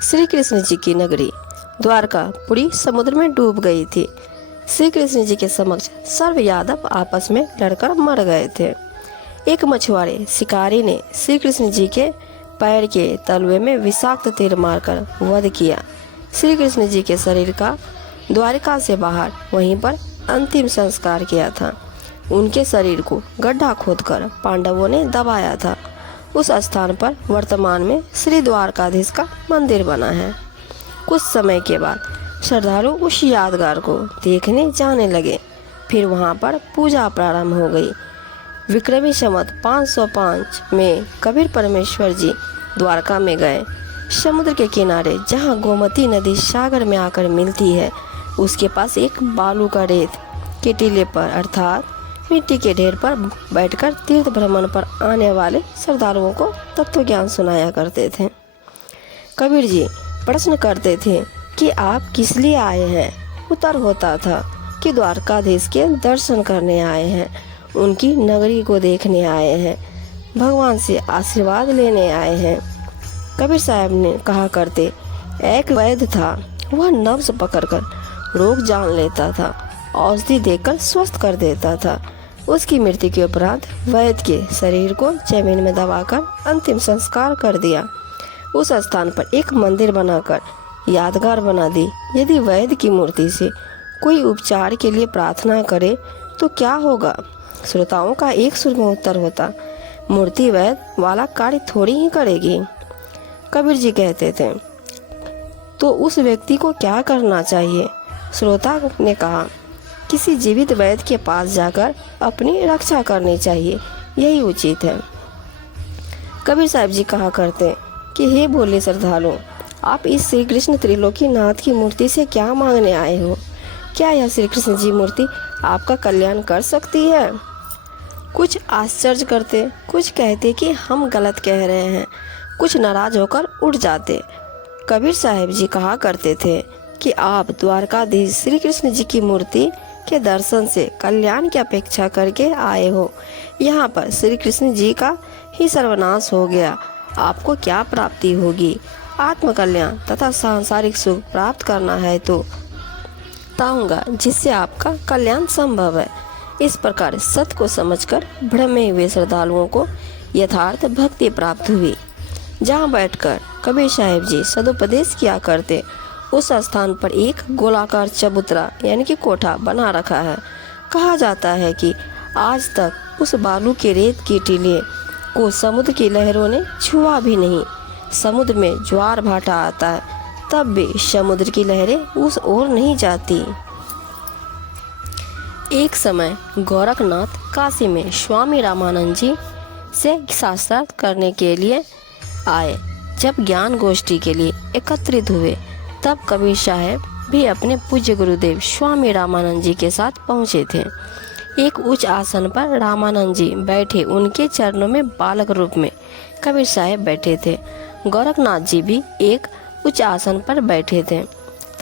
श्री कृष्ण जी की नगरी द्वारका पूरी समुद्र में डूब गई थी। श्री कृष्ण जी के समक्ष सर्व यादव आपस में लड़कर मर गए थे। एक मछुआरे शिकारी ने श्री कृष्ण जी के पैर के तलवे में विषाक्त तीर मारकर वध किया। श्री कृष्ण जी के शरीर का द्वारिका से बाहर वहीं पर अंतिम संस्कार किया था। उनके शरीर को गड्ढा खोदकर पांडवों ने दबाया था। उस स्थान पर वर्तमान में श्री द्वारकाधीश का मंदिर बना है। कुछ समय के बाद श्रद्धालु उस यादगार को देखने जाने लगे। फिर वहां पर पूजा प्रारंभ हो गई। विक्रमी संवत 505 में कबीर परमेश्वर जी द्वारका में गए। समुद्र के किनारे जहां गोमती नदी सागर में आकर मिलती है, उसके पास एक बालू का रेत के टीले पर अर्थात मिट्टी के ढेर पर बैठकर तीर्थ भ्रमण पर आने वाले श्रद्धालुओं को तत्व ज्ञान सुनाया करते थे। कबीर जी प्रश्न करते थे कि आप किस लिए आए हैं। उत्तर होता था कि द्वारकाधीश के दर्शन करने आए हैं, उनकी नगरी को देखने आए हैं, भगवान से आशीर्वाद लेने आए हैं। कबीर साहब ने कहा करते, एक वैद्य था, वह नब्ज पकड़कर रोग जान लेता था, औषधि देकर स्वस्थ कर देता था। उसकी मृत्यु के उपरांत वैद्य के शरीर को जमीन में दबाकर अंतिम संस्कार कर दिया। उस स्थान पर एक मंदिर बनाकर यादगार बना दी। यदि वैद्य की मूर्ति से कोई उपचार के लिए प्रार्थना करे तो क्या होगा? श्रोताओं का एक सुर में उत्तर होता, मूर्ति वैद्य वाला कार्य थोड़ी ही करेगी। कबीर जी कहते थे, तो उस व्यक्ति को क्या करना चाहिए? श्रोता ने कहा, किसी जीवित वैद्य के पास जाकर अपनी रक्षा करनी चाहिए, यही उचित है। कबीर साहब जी कहा करते कि हे भोले श्रद्धालु, आप इस श्री कृष्ण त्रिलोकी नाथ की मूर्ति से क्या मांगने आए हो? क्या यह श्री कृष्ण जी मूर्ति आपका कल्याण कर सकती है? कुछ आश्चर्य करते, कुछ कहते कि हम गलत कह रहे हैं, कुछ नाराज होकर उठ जाते। कबीर साहब जी कहा करते थे कि आप द्वारकाधीश श्री कृष्ण जी की मूर्ति के दर्शन से कल्याण की अपेक्षा करके आए हो। यहाँ पर श्री कृष्ण जी का ही सर्वनाश हो गया, आपको क्या प्राप्ति होगी? आत्म कल्याण तथा सांसारिक सुख प्राप्त करना है तो बताऊंगा जिससे आपका कल्याण संभव है। इस प्रकार सत्य को समझकर भ्रमे हुए श्रद्धालुओं को यथार्थ भक्ति प्राप्त हुई। जहाँ बैठकर कबीर साहब जी सदुपदेश किया करते, उस स्थान पर एक गोलाकार चबूतरा यानी कि कोठा बना रखा है। कहा जाता है कि आज तक उस बालू के रेत के टीले को समुद्र की लहरों ने छुआ भी नहीं। समुद्र में ज्वार भाटा आता है, तब भी समुद्र की लहरें उस ओर नहीं जाती। एक समय गोरखनाथ काशी में स्वामी रामानंद जी से साक्षात करने के लिए आए। जब ज्ञान गोष्ठी के लिए एकत्रित हुए, तब कबीर साहब भी अपने पूज्य गुरुदेव स्वामी रामानंद जी के साथ पहुँचे थे। एक उच्च आसन पर रामानंद जी बैठे, उनके चरणों में बालक रूप में कबीर साहब बैठे थे। गोरखनाथ जी भी एक उच्च आसन पर बैठे थे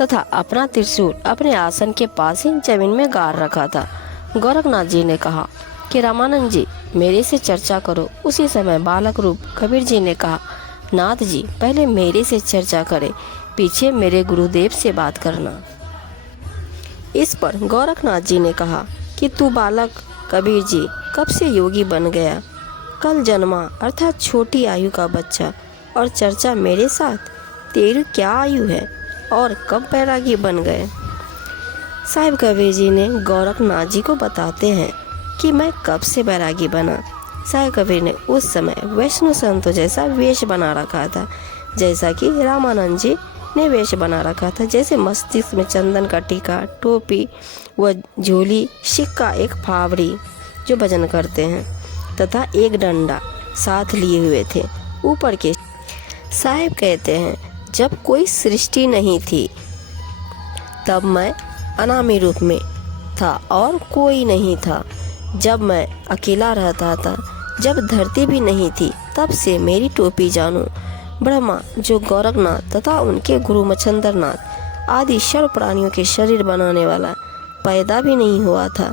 तथा अपना त्रिशूल अपने आसन के पास ही जमीन में गाड़ रखा था। गोरखनाथ जी ने कहा कि रामानंद जी मेरे से चर्चा करो। उसी समय बालक रूप कबीर जी ने कहा, नाथ जी पहले मेरे से चर्चा करें, पीछे मेरे गुरुदेव से बात करना। इस पर गोरखनाथ जी ने कहा कि तू बालक कबीर जी कब से योगी बन गया? कल जन्मा अर्थात छोटी आयु का बच्चा, और चर्चा मेरे साथ? तेरी क्या आयु है और कब बैरागी बन गए? साहिब कबीर जी ने गोरखनाथ जी को बताते हैं कि मैं कब से बैरागी बना। साहिब कबीर ने उस समय वैष्णव संतों जैसा वेश बना रखा था, जैसा कि रामानंद जी ने वेश बना रखा था। जैसे मस्तिष्क में चंदन का टीका, टोपी व झोली, सिक्का, एक फावड़ी जो भजन करते हैं तथा एक डंडा साथ लिए हुए थे। ऊपर के साहिब कहते हैं, जब कोई सृष्टि नहीं थी तब मैं अनामी रूप में था और कोई नहीं था। जब मैं अकेला रहता था, जब धरती भी नहीं थी, तब से मेरी टोपी जानो। ब्रह्मा जो गोरखनाथ तथा उनके गुरु मच्छंदरनाथ आदि सर्व प्राणियों के शरीर बनाने वाला पैदा भी नहीं हुआ था,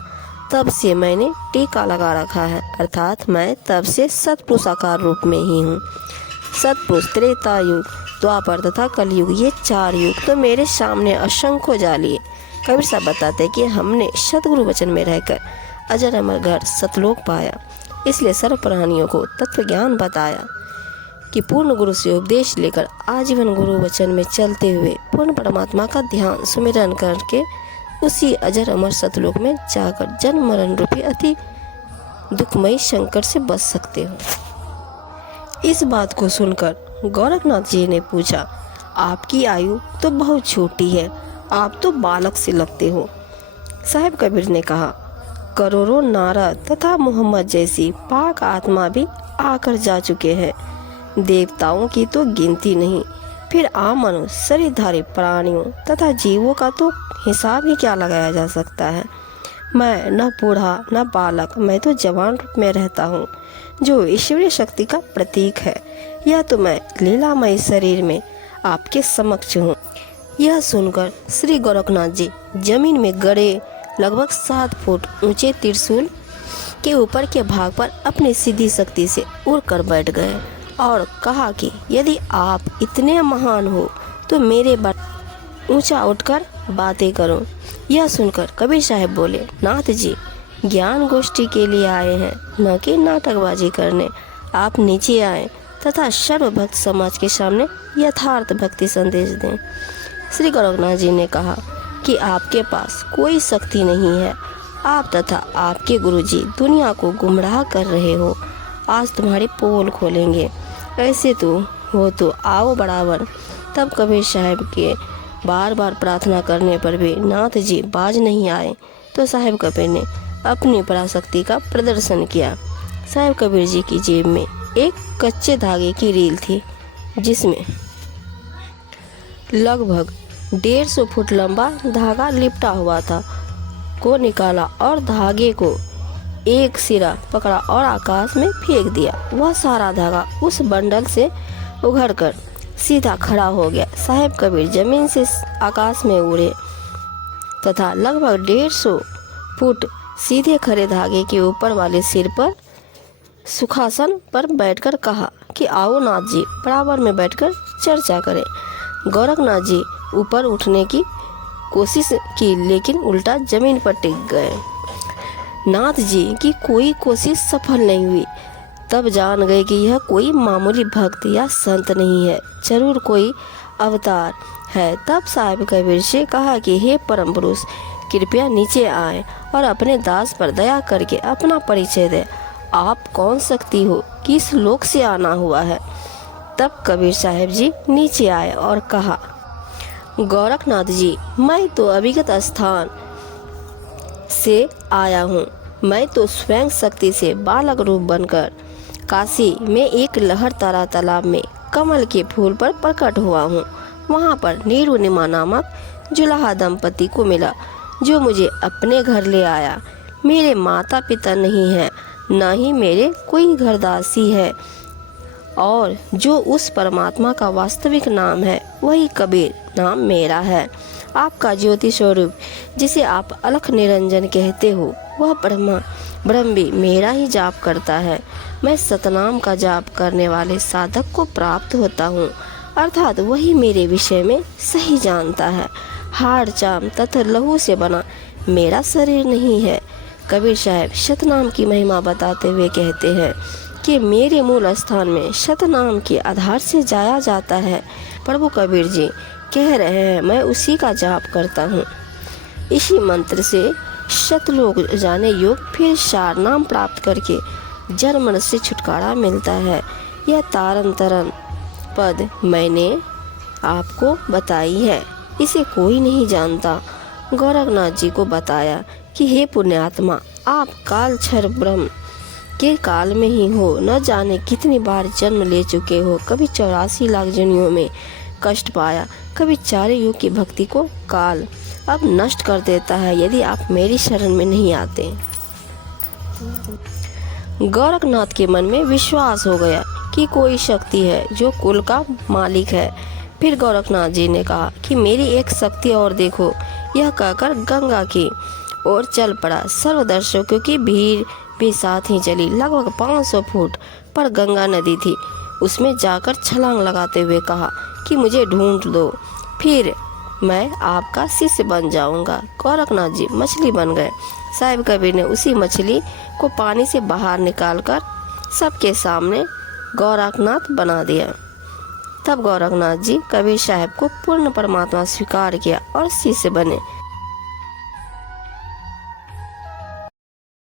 तब से मैंने टीका लगा रखा है, अर्थात मैं तब से सतपुरुष आकार रूप में ही हूँ। सतपुरुष त्रेता युग द्वापर तथा कलयुग, ये 4 युग तो मेरे सामने असंख्य जा लिए। कबीर साहब बताते कि हमने सतगुरु वचन में रहकर अजर अमर घर सतलोक पाया, इसलिए सर्व प्राणियों को तत्व ज्ञान बताया कि पूर्ण गुरु से उपदेश लेकर आजीवन गुरु वचन में चलते हुए पूर्ण परमात्मा का ध्यान सुमिरन करके उसी अजर अमर सतलोक में जाकर जन्म मरण रूपी अति दुखमयी संकट से बच सकते हो। इस बात को सुनकर गोरखनाथ जी ने पूछा, आपकी आयु तो बहुत छोटी है, आप तो बालक से लगते हो। साहिब कबीर ने कहा, करोड़ों नारद तथा मोहम्मद जैसी पाक आत्मा भी आकर जा चुके हैं, देवताओं की तो गिनती नहीं, फिर आम मनुष्य शरीरधारी प्राणियों तथा जीवों का तो हिसाब ही क्या लगाया जा सकता है। मैं न बूढ़ा न बालक, मैं तो जवान रूप में रहता हूँ, जो ईश्वरीय शक्ति का प्रतीक है। यह तो मैं लीलामय शरीर में आपके समक्ष हूँ। यह सुनकर श्री गोरखनाथ जी जमीन में गड़े लगभग 7 फुट ऊंचे त्रिशूल के ऊपर के भाग पर अपनी सीधी शक्ति से उड़कर बैठ गए और कहा कि यदि आप इतने महान हो तो मेरे बाद ऊंचा उठकर बातें करो। यह सुनकर कबीर साहब बोले, नाथ जी, ज्ञान गोष्ठी के लिए आए हैं, न कि नाटकबाजी करने। आप नीचे आए तथा सर्वभक्त समाज के सामने यथार्थ भक्ति संदेश दें। श्री गोरखनाथ जी ने कहा कि आपके पास कोई शक्ति नहीं है, आप तथा आपके गुरुजी दुनिया को गुमराह कर रहे हो। आज तुम्हारे पोल खोलेंगे, ऐसे तो हो तो आओ बराबर। तब कबीर साहब के बार बार प्रार्थना करने पर भी नाथ जी बाज नहीं आए तो साहिब कबीर ने अपनी पराशक्ति का प्रदर्शन किया। साहिब कबीर जी की जेब में एक कच्चे धागे की रील थी, जिसमें लगभग 150 फुट लंबा धागा लिपटा हुआ था, को निकाला और धागे को एक सिरा पकड़ा और आकाश में फेंक दिया। वह सारा धागा उस बंडल से उघड़कर सीधा खड़ा हो गया। साहिब कबीर जमीन से आकाश में उड़े तथा लगभग 150 फुट सीधे खड़े धागे के ऊपर वाले सिर पर सुखासन पर बैठकर कहा कि आओ नाथ जी बराबर में बैठकर चर्चा करें। गोरखनाथ जी ऊपर उठने की कोशिश की, लेकिन उल्टा जमीन पर टिक गए। नाथ जी की कोई कोशिश सफल नहीं हुई। तब जान गए कि यह कोई मामूली भक्त या संत नहीं है, जरूर कोई अवतार है। तब साहिब कबीर से कहा कि हे परम पुरुष, कृपया नीचे आए और अपने दास पर दया करके अपना परिचय दे। आप कौन शक्ति हो, किस लोक से आना हुआ है। तब कबीर साहब जी नीचे आए और कहा, गोरखनाथ जी, मैं तो अभिगत स्थान से आया हूँ। मैं तो स्वयं शक्ति से बालक रूप बनकर काशी में एक लहरतारा तालाब में कमल के फूल पर प्रकट हुआ हूँ। वहाँ पर नीरुनिमा नामक जुलाहा दंपति को मिला, जो मुझे अपने घर ले आया। मेरे माता पिता नहीं है, न ही मेरे कोई घरदासी है, और जो उस परमात्मा का वास्तविक नाम है वही कबीर नाम मेरा है। आपका ज्योति स्वरूप, जिसे आप अलख निरंजन कहते हो, वह ब्रह्म भी मेरा ही जाप करता है। मैं सतनाम का जाप करने वाले साधक को प्राप्त होता हूँ, अर्थात वही मेरे विषय में सही जानता है। हाड़ चाम तथा लहू से बना मेरा शरीर नहीं है। कबीर साहब सतनाम की महिमा बताते हुए कहते हैं कि मेरे मूल स्थान में सतनाम के आधार से जाया जाता है। प्रभु कबीर जी कह रहे हैं, मैं उसी का जाप करता हूँ। इसी मंत्र से शतलोक जाने योग, फिर सार नाम प्राप्त करके जन्म से छुटकारा मिलता है। यह तारन तरन पद मैंने आपको बताई है, इसे कोई नहीं जानता। गोरखनाथ जी को बताया कि हे पुण्यात्मा, आप काल क्षर ब्रह्म के काल में ही हो, न जाने कितनी बार जन्म ले चुके हो। कभी 84 लाख जन्मों में कष्ट पाया, कभी 4 युग की भक्ति को काल अब नष्ट कर देता है यदि आप मेरी शरण में नहीं आते। गोरखनाथ के मन में विश्वास हो गया कि कोई शक्ति है जो कुल का मालिक है। फिर गोरखनाथ जी ने कहा कि मेरी एक शक्ति और देखो। यह कहकर गंगा की ओर चल पड़ा। सर्व दर्शकों की भीड़ भी साथ ही चली। लगभग 500 फुट पर गंगा नदी थी। उसमें जाकर छलांग लगाते हुए कहा कि मुझे ढूंढ दो, फिर मैं आपका शिष्य बन जाऊंगा। गोरखनाथ जी मछली बन गए। साहिब कबीर ने उसी मछली को पानी से बाहर निकालकर सबके सामने गोरखनाथ बना दिया। तब गोरखनाथ जी कबीर साहब को पूर्ण परमात्मा स्वीकार किया और शिष्य बने।